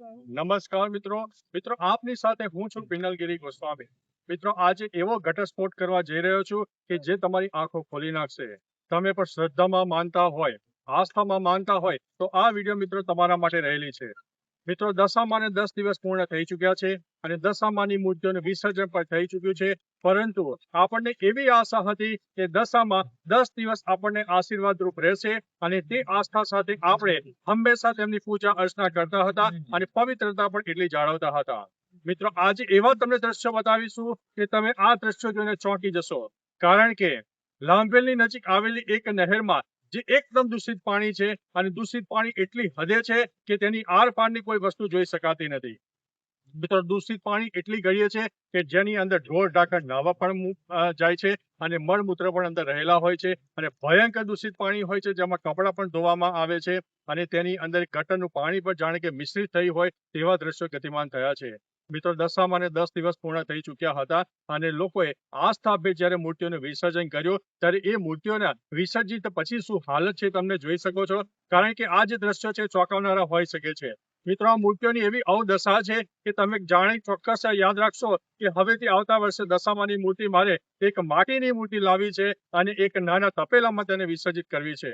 નમસ્કાર મિત્રો આપની સાથે હું છું પિનલગીરી ગોસ્વામી। મિત્રો આજે એવો ઘટસ્ફોટ કરવા જઈ રહ્યો છું કે જે તમારી આંખો ખોલી નાખશે। તમે પણ શ્રદ્ધામાં માનતા હોય, આસ્થામાં માનતા હોય તો આ વિડીયો મિત્રો તમારા માટે રહેલી છે। મિત્રો દશામાને 10 દિવસ પૂર્ણ થઈ ચૂક્યા છે અને દશામાની મૂર્તિઓનું વિસર્જન પણ થઈ ચૂક્યું છે, પરંતુ આપણને એવી આશા હતી કે દશામાં 10 દિવસ આપણને આશીર્વાદ રૂપ રહેશે અને તે આસ્થા સાથે આપણે હંમેશા તેમની પૂજા અર્ચના કરતા હતા અને પવિત્રતા પણ એટલી જાળવતા હતા। મિત્રો આજે એવા તમને દ્રશ્યો બતાવીશું કે તમે આ દ્રશ્યો જોઈને ચોંકી જશો, કારણ કે લાંભેલની નજીક આવેલી એક નહેરમાં જે એકદમ દૂષિત પાણી છે અને દૂષિત પાણી એટલી હદે છે કે તેની આરપારની કોઈ વસ્તુ જોઈ શકાતી નથી। મિત્રો દૂષિત પાણી એટલી ગળીએ છે કે જેની અંદર ઢોર ઢાંકર નાવા પણ જાય છે અને મળમૂત્ર પણ અંદર રહેલા હોય છે અને ભયંકર દૂષિત પાણી હોય છે, જેમાં કપડાં પણ ધોવામાં આવે છે અને તેની અંદર ગટરનું પાણી પણ જાણે કે મિશ્રિત થઈ હોય તેવા દ્રશ્યો ગતિમાન થયા છે। મિત્રો દશામાને 10 દિવસ પૂર્ણ થઈ ચૂક્યા હતા અને લોકોએ આસ્થાભેર જ્યારે મૂર્તિઓનું વિસર્જન કર્યું ત્યારે એ મૂર્તિઓના વિસર્જિત પછી શું હાલત છે તમને જોઈ શકો છો, કારણ કે આ જે દ્રશ્યો છે ચોંકાવનારા હોઈ શકે છે। મિત્રો આ મૂર્તિઓની એવી અવદશા છે કે તમે જાણી ચોક્કસ યાદ રાખશો કે હવેથી આવતા વર્ષે દશામાની મૂર્તિ મારે એક માટીની મૂર્તિ લાવી છે અને એક નાના તપેલામાં તેને વિસર્જિત કરવી છે।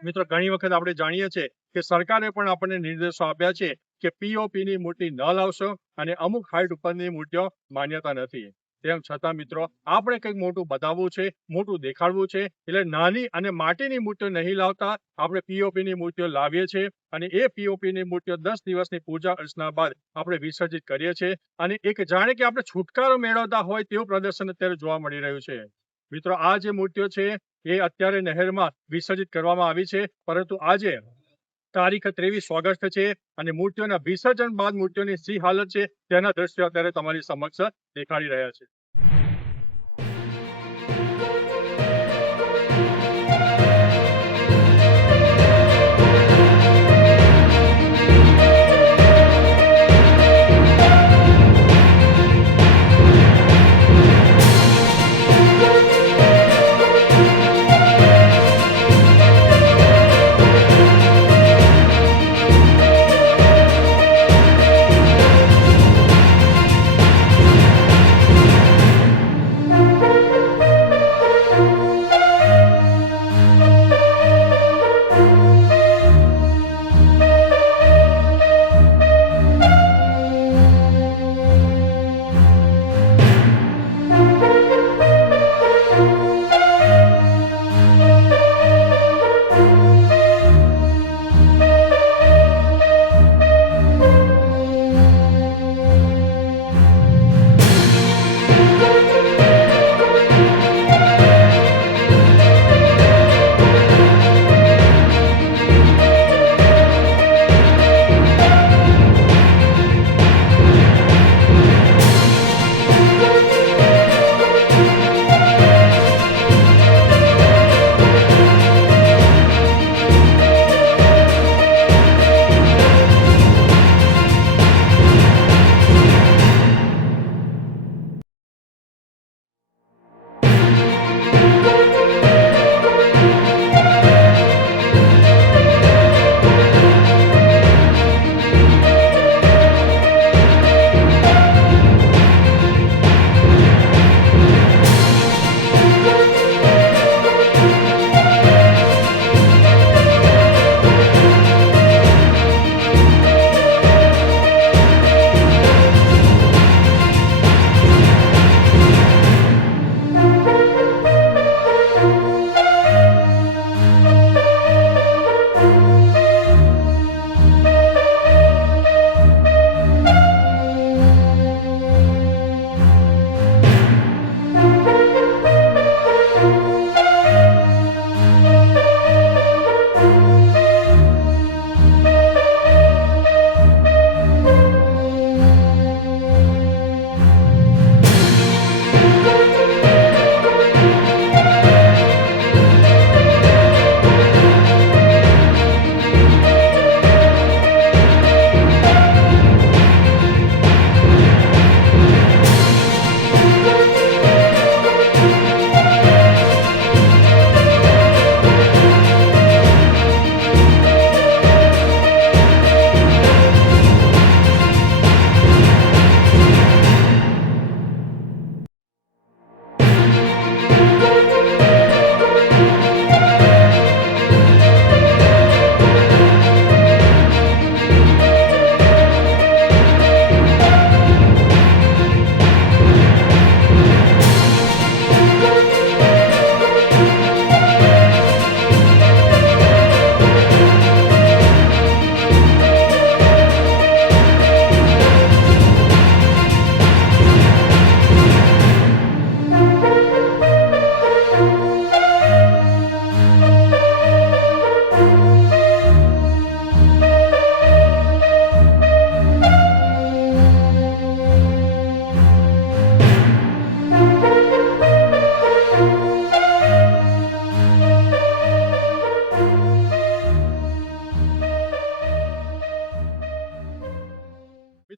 મિત્રો ઘણી વખત આપણે જાણીએ છીએ કે સરકારે પણ આપણને નિર્દેશો આપ્યા છે કે પીઓપીની મૂર્તિ ન લાવશો અને અમુક હાઈટ ઉપરની મૂર્તિઓ માન્યતા નથી। તેમ છતાં મિત્રો આપણે કંઈક મોટું બતાવવું છે, મોટું દેખાડવું છે, એટલે નાની અને માટીની મૂર્તિઓ નહીં લાવતા આપણે પીઓપીની મૂર્તિઓ લાવીએ છીએ અને એ પીઓપીની મૂર્તિઓ 10 દિવસની પૂજા અર્ચના બાદ આપણે વિસર્જિત કરીએ છીએ અને એક જાણે કે આપણે છુટકારો મેળવતા હોય તેવું પ્રદર્શન અત્યારે જોવા મળી રહ્યું છે। મિત્રો આ જે મૂર્તિઓ છે એ અત્યારે નહેરમાં વિસર્જિત કરવામાં આવી છે, પરંતુ આજે તારીખ 23 ઓગસ્ટ છે અને મૂર્તિઓના વિસર્જન બાદ મૂર્તિઓની શી હાલત છે તેના દ્રશ્યો અત્યારે તમારી સમક્ષ દેખાડી રહ્યા છે।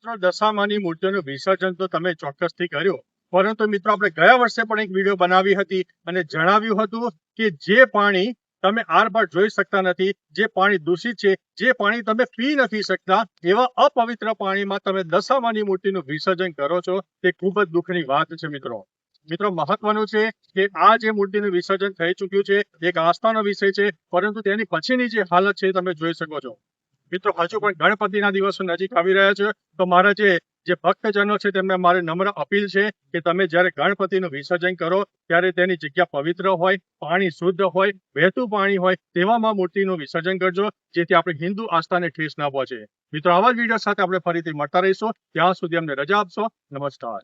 મિત્રો દશામાની મૂર્તિઓનું વિસર્જન તો તમે ચોક્કસથી કર્યું, પરંતુ મિત્રો આપણે ગયા વર્ષે પણ એક વિડીયો બનાવી હતી અને જણાવ્યું હતું કે જે પાણી તમે આરપાર જોઈ શકતા નથી, જે પાણી દૂષિત છે, જે પાણી તમે પી નથી શકતા, એવા અપવિત્ર પાણીમાં તમે દશામાની મૂર્તિનું વિસર્જન કરો છો, તે ખૂબ જ દુઃખની વાત છે મિત્રો. મિત્રો મહત્વનું છે કે આ જે મૂર્તિનું વિસર્જન થઈ ચૂક્યું છે એક આસ્થાનો વિષય છે, પરંતુ તેની પછીની જે હાલત છે તમે જોઈ શકો છો. મિત્રો હજુ પણ ગણપતિના દિવસો નજીક આવી રહ્યા છે, તો મારા જે ભક્તજનો છે તેમને મારી નમ્ર અપીલ છે કે તમે જ્યારે ગણપતિનું વિસર્જન કરો ત્યારે તેની જગ્યા પવિત્ર હોય, પાણી શુદ્ધ હોય, વહેતું પાણી હોય તેવામાં મૂર્તિનું વિસર્જન કરજો, જેથી આપણી હિન્દુ આસ્થાને ઠેસ ના પહોંચે. મિત્રો આવા જ વિડીયો સાથે આપણે ફરીથી મળતા રહીશું. ત્યાં સુધી અમને રજા આપશો. નમસ્કાર.